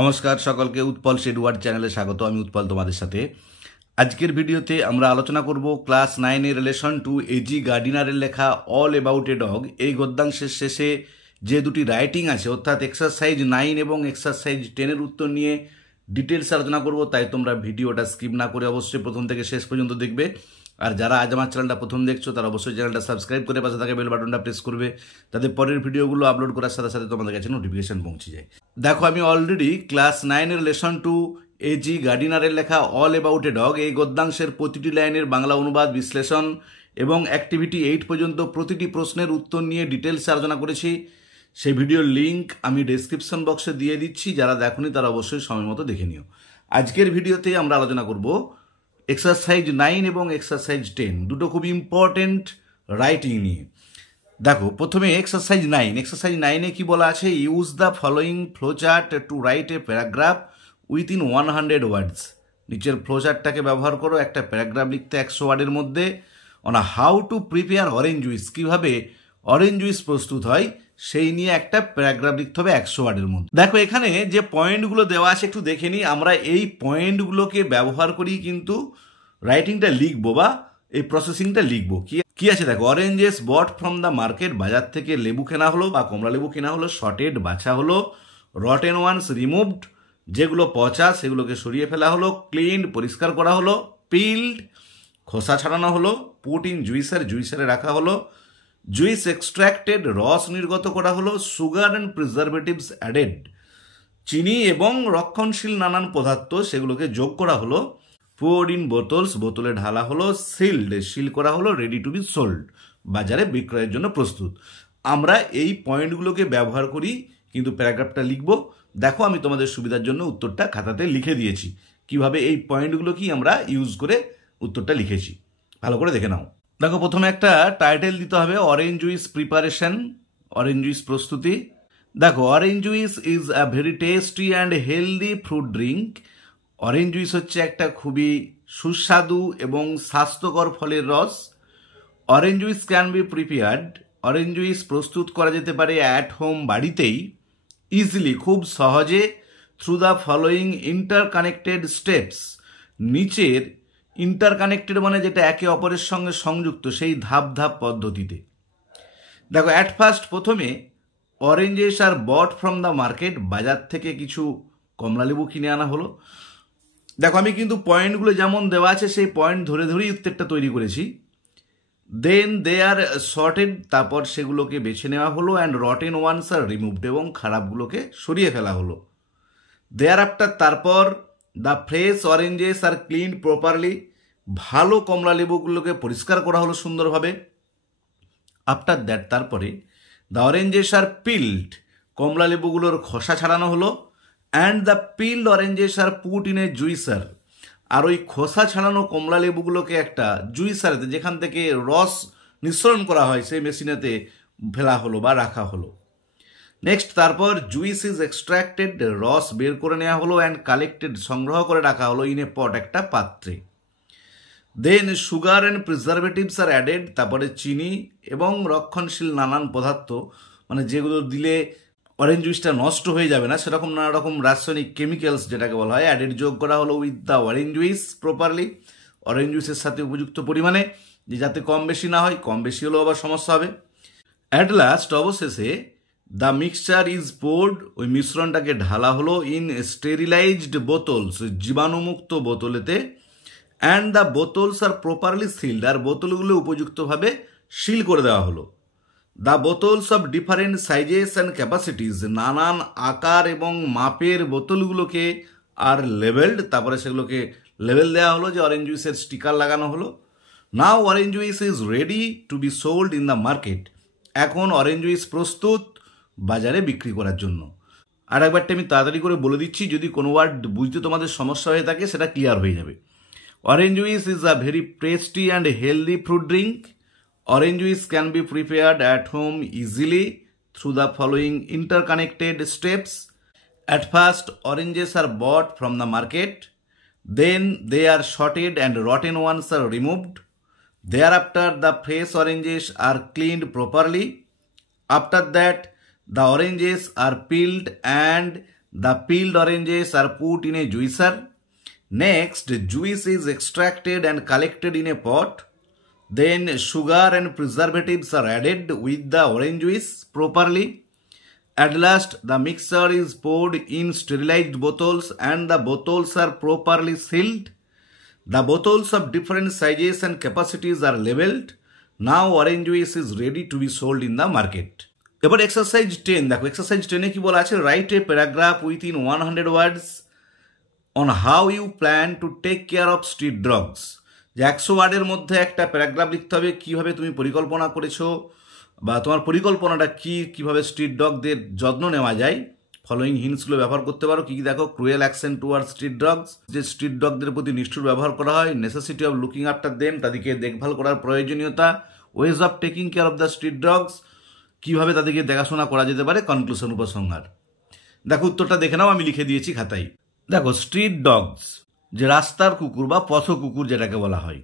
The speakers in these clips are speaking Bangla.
নমস্কার সকলকে উৎপল এডওয়ার্ড চ্যানেলে স্বাগত। আমি উৎপল তোমাদের সাথে। আজকের ভিডিওতে আমরা আলোচনা করব ক্লাস 9 রিলেশন টু এজি গার্ডিনারের লেখা অল অ্যাবাউট এ ডগ। এই গদ্যাংশের শেষে যে দুটি রাইটিং আছে অর্থাৎ এক্সারসাইজ 9 এবং এক্সারসাইজ 10 উত্তর নিয়ে ডিটেলস আলোচনা করব, তাই তোমরা ভিডিওটা স্কিপ না করে অবশ্যই প্রথম থেকে শেষ পর্যন্ত দেখবে। আর যারা আজ আমার চ্যানেলটা প্রথম দেখছো তারা অবশ্যই চ্যানেলটা সাবস্ক্রাইব করে পাশে থাকা বেল বাটনটা প্রেস করবে, তাদের পরের ভিডিওগুলো আপলোড করার সাথে সাথে তোমাদের কাছে নোটিফিকেশন পৌঁছে যায়। দেখো, আমি already class 9 lesson two A G গার্ডিনারের লেখা অল অ্যাবাউট এ ডগ এই গদ্যাংশের প্রতিটি লাইনের বাংলা অনুবাদ, বিশ্লেষণ এবং অ্যাক্টিভিটি 8 পর্যন্ত প্রতিটি প্রশ্নের উত্তর নিয়ে ডিটেলসে আলোচনা করেছি। সেই ভিডিওর লিঙ্ক আমি ডেসক্রিপশন বক্সে দিয়ে দিচ্ছি, যারা দেখোনি তারা অবশ্যই সময় মতো দেখে নিও। আজকের ভিডিওতে আমরা আলোচনা করব এক্সারসাইজ 9 এবং এক্সারসাইজ 10, দুটো খুব ইম্পর্টেন্ট রাইটিং নিয়ে। দেখো, প্রথমে এক্সারসাইজ 9 কি বলা আছে? Use the following flowchart to write a paragraph within 100 words. নিচের ফ্লোচার্টটাকে ব্যবহার করো একটা প্যারাগ্রাফ লিখতে 100 ওয়ার্ডের মধ্যে। On how to prepare orange juice, কীভাবে অরেঞ্জ জুইস প্রস্তুত হয় সেই নিয়ে একটা প্যারাগ্রাফ লিখতে হবে 100 ওয়ার্ডের মধ্যে। দেখো, এখানে যে পয়েন্টগুলো দেওয়া আছে একটু দেখে নিই। আমরা এই পয়েন্টগুলোকে ব্যবহার করি কিন্তু রাইটিংটা লিখবো বা এই প্রসেসিংটা লিখবো। কি আছে দেখো, oranges bought from the market, বাজার থেকে লেবু কেনা হলো বা কমলা লেবু কেনা হলো। শর্টেড, বাছা হলো। রটেন ওয়ান্স রিমুভড, যেগুলো পচা সেগুলোকে সরিয়ে ফেলা হলো। ক্লিনড, পরিষ্কার করা হলো। পিল্ড, খোসা ছাড়ানো হলো। পুট ইন জুইসার, জুইসারে রাখা হলো। জুইস এক্সট্র্যাক্টেড, রস নির্গত করা হলো। সুগার অ্যান্ড প্রিজারভেটিভস অ্যাডেড, চিনি এবং রক্ষণশীল নানান পদার্থ সেগুলোকে যোগ করা হলো। পোর্ড ইন বোতলস, বোতলে ঢালা হলো। সিল্ড, সিল করা হলো। রেডি টু বি সোল্ড, বাজারে বিক্রয়ের জন্য প্রস্তুত। আমরা এই পয়েন্টগুলোকে ব্যবহার করি কিন্তু প্যারাগ্রাফটা লিখব। দেখো, আমি তোমাদের সুবিধার জন্য উত্তরটা খাতাতে লিখে দিয়েছি, কিভাবে এই পয়েন্টগুলো কি আমরা ইউজ করে উত্তরটা লিখেছি। ভালো করে দেখে নাও। দেখো, প্রথমে একটা টাইটেল দিতে হবে, orange juice preparation, orange juice প্রস্তুতি। দেখো, orange juice is a very tasty and healthy fruit drink. Orange juice হচ্ছে একটা খুবই সুস্বাদু এবং স্বাস্থ্যকর ফলের রস। Orange juice can be prepared, orange juice প্রস্তুত করা যেতে পারে অ্যাট হোম, বাড়িতেই। ইজিলি, খুব সহজে। Through the following interconnected steps, নিচের ইন্টারকানেক্টেড মানে যেটা একে অপরের সঙ্গে সংযুক্ত, সেই ধাপ ধাপ পদ্ধতিতে। দেখো, অ্যাট ফার্স্ট, প্রথমে অরেঞ্জেস আর বট ফ্রম দ্য মার্কেট, বাজার থেকে কিছু কমলালেবু কিনে আনা হলো। দেখো, আমি কিন্তু পয়েন্টগুলো যেমন দেওয়া আছে সেই পয়েন্ট ধরে ধরেই উত্তরটা তৈরি করেছি। দেন দে আর সর্টেড, তারপর সেগুলোকে বেছে নেওয়া হলো। And rotten ones are removed, এবং খারাপগুলোকে সরিয়ে ফেলা হলো। দেয়ার আফটার, তারপর the fresh oranges are clean properly, ভালো কমলা লেবুগুলোকে পরিষ্কার করা হলো সুন্দরভাবে। আফটার দ্যাট, তারপরে দ্য অরেঞ্জেস আর পিল্ড, কমলা লেবুগুলোর খোসা ছাড়ানো হলো। And the peeled oranges are put in a juicer, আর ওই খোসা ছাড়ানো কমলা লেবুগুলোকে একটা জুইসারেতে, যেখান থেকে রস নিঃসরণ করা হয়, সেই মেশিনেতে ফেলা হলো বা রাখা হলো। নেক্সট, তারপর জুইস ইজ এক্সট্র্যাক্টেড, রস বের করে নেওয়া হলো। অ্যান্ড কালেক্টেড, সংগ্রহ করে রাখা হলো। ইন এ পট, একটা পাত্রে। Then sugar and preservatives are added, তারপরে চিনি এবং রক্ষণশীল নানান পদার্থ, মানে যেগুলো দিলে অরেঞ্জ জুইসটা নষ্ট হয়ে যাবে না সেরকম নানা রকম রাসায়নিক কেমিক্যালস যেটাকে বলা হয়, অ্যাডেড যোগ করা হলো with the orange juice properly, orange জুইসের সাথে উপযুক্ত পরিমাণে, যে যাতে কম বেশি না হয়। কম বেশি হলেও আবার সমস্যা হবে। অ্যাট লাস্ট, অবশেষে দ্য মিক্সচার ইজ পোর্ড, ওই মিশ্রণটাকে ঢালা হলো। ইন স্টেরিলাইজড বোতলস, জীবাণুমুক্ত বোতলেতে। And the bottles are properly sealed, আর বোতলগুলো উপযুক্তভাবে সিল করে দেওয়া হলো। The bottles of different sizes and capacities, নানান আকার এবং মাপের বোতলগুলোকে আর লেভেলড, তারপরে সেগুলোকে লেভেল দেওয়া হলো, যে অরেঞ্জ জুইসের স্টিকার লাগানো হলো। Now orange juice is ready to be sold in the market, এখন অরেঞ্জ জুইস প্রস্তুত বাজারে বিক্রি করার জন্য। আর একবারটা আমি তাড়াতাড়ি করে বলে দিচ্ছি, যদি কোনো ওয়ার্ড বুঝতে তোমাদের সমস্যা হয়ে থাকে সেটা ক্লিয়ার হয়ে যাবে। Orange juice is a very tasty and healthy fruit drink. Orange juice can be prepared at home easily through the following interconnected steps. At first, oranges are bought from the market. Then they are sorted and rotten ones are removed. Thereafter, the fresh oranges are cleaned properly. After that, the oranges are peeled and The peeled oranges are put in a juicer. Next, juice is extracted and collected in a pot. Then sugar and preservatives are added with the orange juice properly. At last, the mixture is poured in sterilized bottles and the bottles are properly sealed. The bottles of different sizes and capacities are labeled. Now orange juice is ready to be sold in the market. এবার এক্সারসাইজ 10 দেখো, এক্সারসাইজ 10 কি বলা আছে, write a paragraph within 100 words on how you plan to take care of street dogs. যে 100 ওয়ার্ডের মধ্যে একটা প্যারাগ্রাফ লিখতে হবে কিভাবে তুমি পরিকল্পনা করেছো বা তোমার পরিকল্পনাটা কি, কিভাবে স্ট্রিট ডগদের যত্ন নেওয়া যায়। ফলোয়িং হিন্টসগুলো ব্যবহার করতে পারো। কি কি দেখো, cruel action towards street dogs, যে স্ট্রিট ডগদের প্রতি নিষ্ঠুর ব্যবহার করা হয়। Necessity of looking after them, তাদেরকে দেখভাল করার প্রয়োজনীয়তা। Ways of taking care of the street dogs, কিভাবে তাদেরকে দেখাশোনা করা যেতে পারে। কনক্লুশন, উপসংহার। দেখো উত্তরটা দেখে নাও, আমি লিখে দিয়েছি খাতায়। দেখো স্ট্রিট ডগস, যে রাস্তার কুকুর বা পথ কুকুর যেটাকে বলা হয়।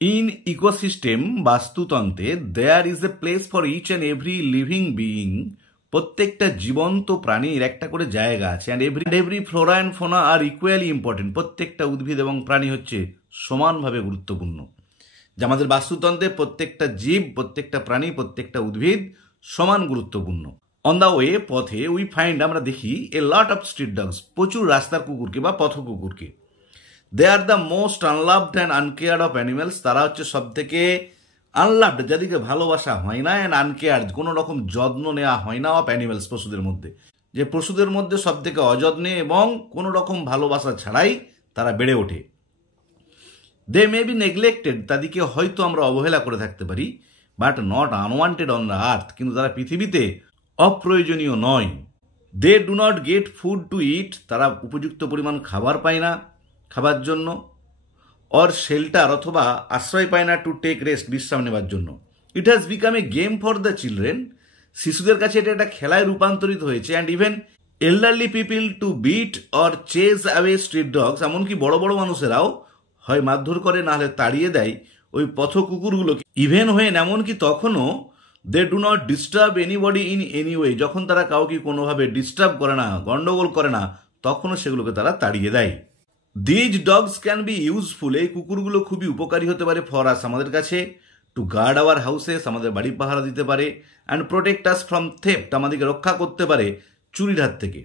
ইন ইকোসিস্টেম, বাস্তুতন্ত্রে, there is a place for each and every living being, প্রত্যেকটা জীবন্ত প্রাণীর একটা করে জায়গা আছে। And every flora and fauna are equally important, প্রত্যেকটা উদ্ভিদ এবং প্রাণী হচ্ছে সমানভাবে গুরুত্বপূর্ণ। যে আমাদের বাস্তুতন্ত্রে প্রত্যেকটা জীব, প্রত্যেকটা প্রাণী, প্রত্যেকটা উদ্ভিদ সমান গুরুত্বপূর্ণ। অন দ্য ওয়ে, পথে, উই ফাইন্ড, আমরা দেখি a lot of street dogs, প্রচুর রাস্তার কুকুরকে বা পথ কুকুরকে। They are the most unloved and uncared of animals, তারা হচ্ছে সব থেকে আনলাভড, যাদেরকে ভালোবাসা হয় না, অ্যান্ড আনকেয়ার্ড, কোনো রকম যত্ন নেওয়া হয় না, অফ অ্যানিমেলস, পশুদের মধ্যে। যে পশুদের মধ্যে সব থেকে অযত্নে এবং কোনো রকম ভালোবাসা ছাড়াই তারা বেড়ে ওঠে। দে মে বি নেগলেক্টেড, তাদেরকে হয়তো আমরা অবহেলা করে থাকতে পারি, but not unwanted on the earth, কিন্তু তারা পৃথিবীতে অপ্রয়োজনীয় নয়। They do not get food to eat, তারা উপযুক্ত পরিমাণ খাবার পায় না খাবার জন্য। অর শেল্টার, অথবা আশ্রয় পায় না টু টেক রেস্ট, বিশ্রাম নেবার জন্য। It has become a game for the children, শিশুদের কাছে এটা একটা খেলায় রূপান্তরিত হয়েছে। And even elderly people to beat or chase away street dogs, এমনকি বড় বড় মানুষেরাও হয় মারধর করে, না হলে তাড়িয়ে দেয় ওই পথ কুকুরগুলোকে। ইভেন হয়ে এমনকি তখনও they do not disturb anybody in any way, যখন তারা কাউকে কোনোভাবে ডিস্টার্ব করে না, গন্ডগোল করে না, তখনও সেগুলোকে তারা তাড়িয়ে দেয়। These dogs can be useful, এই কুকুরগুলো খুবই উপকারী হতে পারে ফর আস, আমাদের কাছে। টু গার্ড আওয়ার হাউসেস, আমাদের বাড়ি পাহারা দিতে পারে। And protect us from theft, আমাদেরকে রক্ষা করতে পারে চুরির হাত থেকে।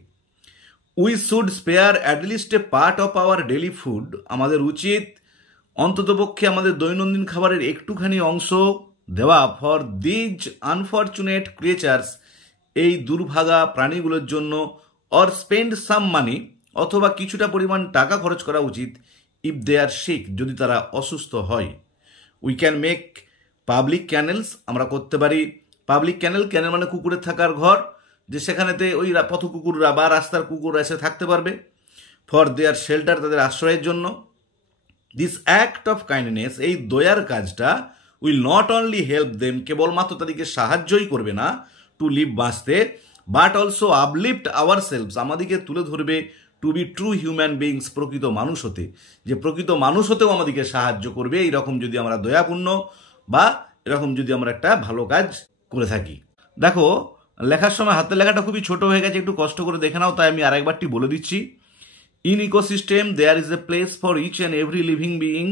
We should spare at least A part of our daily food, আমাদের উচিত অন্ততপক্ষে আমাদের দৈনন্দিন খাবারের একটুখানি অংশ দেওয়া ফর দিজ আনফর্চুনেট ক্রিয়েচার্স, এই দুর্ভাগা প্রাণীগুলোর জন্য। অর স্পেন্ড সাম মানি, অথবা কিছুটা পরিমাণ টাকা খরচ করা উচিত। ইফ দে আর সিক, যদি তারা অসুস্থ হয়। We can make public canals, আমরা করতে পারি পাবলিক ক্যানেল। ক্যানেল মানে কুকুরের থাকার ঘর, যে সেখানেতে ওই পথ কুকুররা বা রাস্তার কুকুররা এসে থাকতে পারবে। ফর দেয়ার শেল্টার, তাদের আশ্রয়ের জন্য। দিস অ্যাক্ট অফ কাইন্ডনেস, এই দয়ার কাজটা, will not only help them, কেবলমাত্র তাদেরকে সাহায্যই করবে না টু লিভ, বাঁচতে, but also uplift ourselves, আমাদেরকে তুলে ধরবে to be true human beings, প্রকৃত মানুষ হতে। যে প্রকৃত মানুষ হতেও আমাদেরকে সাহায্য করবে এইরকম যদি আমরা দয়াপূর্ণ বা এরকম যদি আমরা একটা ভালো কাজ করে থাকি। দেখো লেখার সময় হাতের লেখাটা খুবই ছোট হয়ে গেছে, একটু কষ্ট করে দেখে নাও, তাই আমি আরেকবারটি বলে দিচ্ছি। In ecosystem there is a place for each and every living being,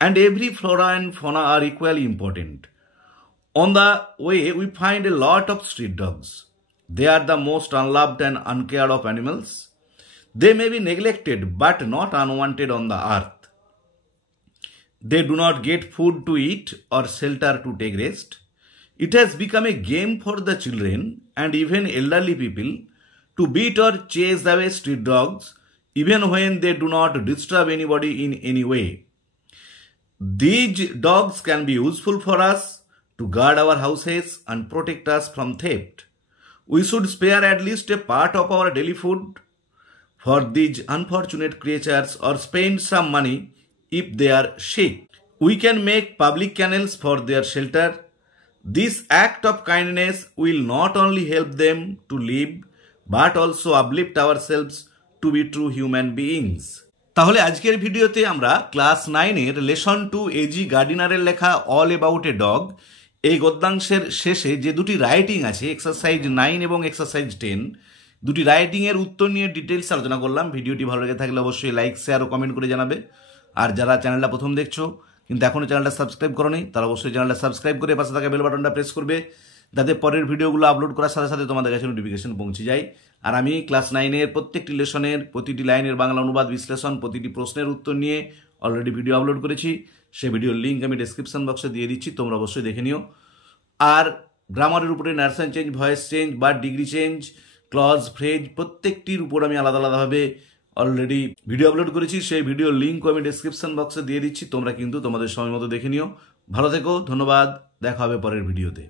and every flora and fauna are equally important. On the way, we find a lot of street dogs. They are the most unloved and uncared of animals. They may be neglected but not unwanted on the earth. They do not get food to eat or shelter to take rest. It has become a game for the children and even elderly people to beat or chase away street dogs, even when they do not disturb anybody in any way. These dogs can be useful for us to guard our houses and protect us from theft. We should spare at least a part of our daily food for these unfortunate creatures or spend some money if they are sick. We can make public kennels for their shelter. This act of kindness will not only help them to live but also uplift ourselves to be true human beings. তাহলে আজকের ভিডিওতে আমরা ক্লাস 9-এর লেসন 2 এজি গার্ডিনারের লেখা অল অ্যাবাউট এ ডগ এই গদ্যাংশের শেষে যে দুটি রাইটিং আছে এক্সারসাইজ 9 এবং এক্সারসাইজ 10, দুটি রাইটিংয়ের উত্তর নিয়ে ডিটেলস আলোচনা করলাম। ভিডিওটি ভালো লেগে থাকলে অবশ্যই লাইক, শেয়ার ও কমেন্ট করে জানাবে। আর যারা চ্যানেলটা প্রথম দেখছো কিন্তু এখনও চ্যানেলটা সাবস্ক্রাইব করোনি, তারা অবশ্যই চ্যানেলটা সাবস্ক্রাইব করে পাশে থাকা বেল বাটনটা প্রেস করবে, যাতে পরের ভিডিওগুলো আপলোড করার সাথে সাথে তোমাদের কাছে নোটিফিকেশন পৌঁছে যায়। আর আমি ক্লাস 9-এর প্রত্যেকটি লেসনের প্রতিটি লাইনের বাংলা অনুবাদ বিশ্লেষণ, প্রতিটি প্রশ্নের উত্তর নিয়ে অলরেডি ভিডিও আপলোড করেছি। সেই ভিডিওর লিঙ্ক আমি ডেসক্রিপশন বক্সে দিয়ে দিচ্ছি, তোমরা অবশ্যই দেখে নিও। আর গ্রামারের উপরে নার্সান চেঞ্জ, ভয়েস চেঞ্জ বা ডিগ্রি চেঞ্জ, ক্লজ, ফ্রেজ প্রত্যেকটির উপর আমি আলাদা আলাদাভাবে অলরেডি ভিডিও আপলোড করেছি। সেই ভিডিওর লিঙ্কও আমি ডেসক্রিপশন বক্সে দিয়ে দিচ্ছি, তোমরা কিন্তু তোমাদের সময় মতো দেখে নিও। ভালো থেকো, ধন্যবাদ, দেখা হবে পরের ভিডিওতে।